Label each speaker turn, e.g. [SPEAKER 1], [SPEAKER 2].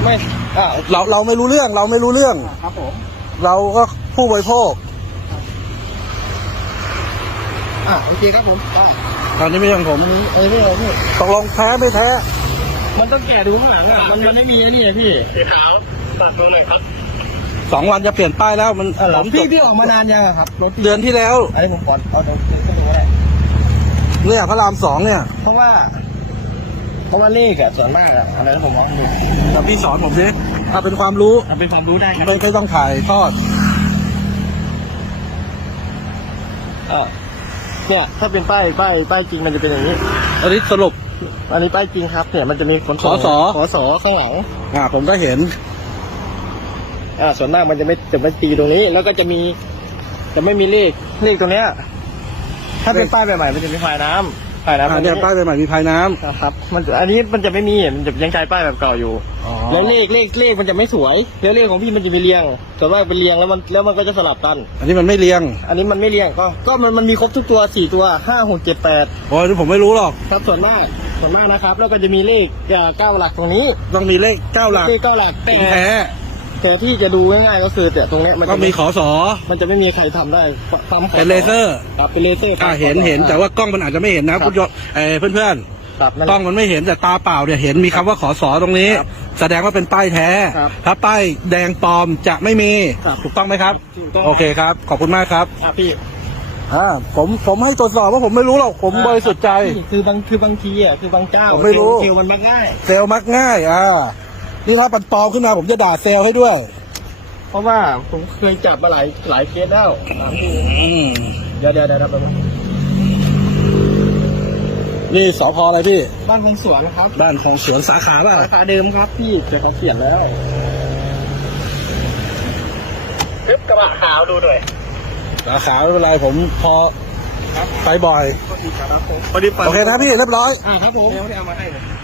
[SPEAKER 1] ไม่
[SPEAKER 2] เราไม่รู้เรื่อง
[SPEAKER 1] ครับผม
[SPEAKER 2] เราก็ผู้บริโภค
[SPEAKER 1] โอเคครับผมได้
[SPEAKER 2] ตอนนี้ไม่ใช่ของผม
[SPEAKER 1] ไม่เอาพี่
[SPEAKER 2] ตกลงแท้ไม่แท้
[SPEAKER 1] มันต้องแกะดูข้างหลังอ่ะมันไม่มีนี่พี่สีขาวตัดมือหน่อยครับ
[SPEAKER 2] 2 วันจะเปลี่ยนป้ายแล้วมันผม
[SPEAKER 1] พี่ออกมานานยังครับรถ
[SPEAKER 2] เดือนที่แล้ว
[SPEAKER 1] อันนี้ผมขอเอาดูก็ได้
[SPEAKER 2] เนี่ยพระราม 2เนี่ย
[SPEAKER 1] เพราะว่าเลขอะส่วนมากอะอะไรนะผมมองดู
[SPEAKER 2] แต่พี่สอนผมดิเป็นความรู้
[SPEAKER 1] เป็นความรู้ได้ครับ
[SPEAKER 2] ไม่ต้องถ่ายทอด
[SPEAKER 1] เนี่ยถ้าเป็นป้ายจริงมันจะเป็นอย่างนี้
[SPEAKER 2] อันนี้สรุป
[SPEAKER 1] อันนี้ป้ายจริงครับเนี่ยมันจะมีขอสอข้างหลัง
[SPEAKER 2] ผมก็เห็น
[SPEAKER 1] ส่วนมากมันจะไม่ตีตรงนี้แล้วก็จะไม่มีเลขตรงเนี้ยถ้าเป็นป้ายใหม่ๆมันจะมีพายน้ำ
[SPEAKER 2] เนี่ยป้ายใหม่มีพายน้
[SPEAKER 1] ำครับอันนี้มันจะไม่มีมันจะยังใช้ป้ายแบบเก่าอยู่แล้วเลขมันจะไม่สวยแล้วเลขของพี่มันจะเป็นเรียงส่วนมากเป็นเรียงแล้วมันก็จะสลับกัน
[SPEAKER 2] อันนี้มันไม่เรียง
[SPEAKER 1] ก็มันมีครบทุกตัว4ตัว5 6 7 8
[SPEAKER 2] โอ้ยผมไม่รู้หรอก
[SPEAKER 1] ครับส่วนมากนะครับแล้วก็จะมีเลข9 หลักตรงนี้
[SPEAKER 2] ต้องมีเลข9 หลัก
[SPEAKER 1] แต่ที่จะดูง่ายๆก็คือแต่ตรงนี้
[SPEAKER 2] มันก็มีขอสอ
[SPEAKER 1] มันจะไม่มีใครทำได้ปั๊ม
[SPEAKER 2] เป็นเลเซอร์
[SPEAKER 1] เป็นเลเซอร์
[SPEAKER 2] เห็นแต่ว่ากล้องมันอาจจะไม่เห็นนะเพื่อนกล้องมันไม่เห็นแต่ตาเปล่าเนี่ยเห็นมีคำว่าขอสอตรงนี้แสดงว่าเป็นป้ายแท้ถ้าป้ายแดงปลอมจะไม่มีถูกต้องไหมครับโอเคครับขอบคุณมากครับ
[SPEAKER 1] พี่
[SPEAKER 2] ผมให้ตรวจสอบว่าผมไม่รู้หรอกผมบริสุทธิ์ใจ
[SPEAKER 1] คือบางทีคือบางเจ้า
[SPEAKER 2] ผมไม่รู้
[SPEAKER 1] เซลล์มันมักง่าย
[SPEAKER 2] นี่ถ้าปันปลอมขึ้นมาผมจะด่าเซลล์ให้ด้วย
[SPEAKER 1] เพราะว่าผมเคยจับมาหลายเคสแล้วเดี๋ยว
[SPEAKER 2] นี่สพอะไรพี่
[SPEAKER 1] บ้านคงสวนนะครับ
[SPEAKER 2] บ้านคงสวนสาขาป่ะ
[SPEAKER 1] สาขาเดิมครับพี่แต่เขาเปลี่ยนแล้วกระบะขาวดูหน่อย
[SPEAKER 2] สาขาไม่เป็นไรผมพอไปบ่อย
[SPEAKER 1] โอเค
[SPEAKER 2] นะพี่เรียบร้อย
[SPEAKER 1] ครับผมเดี๋ยวเอามาให้เลย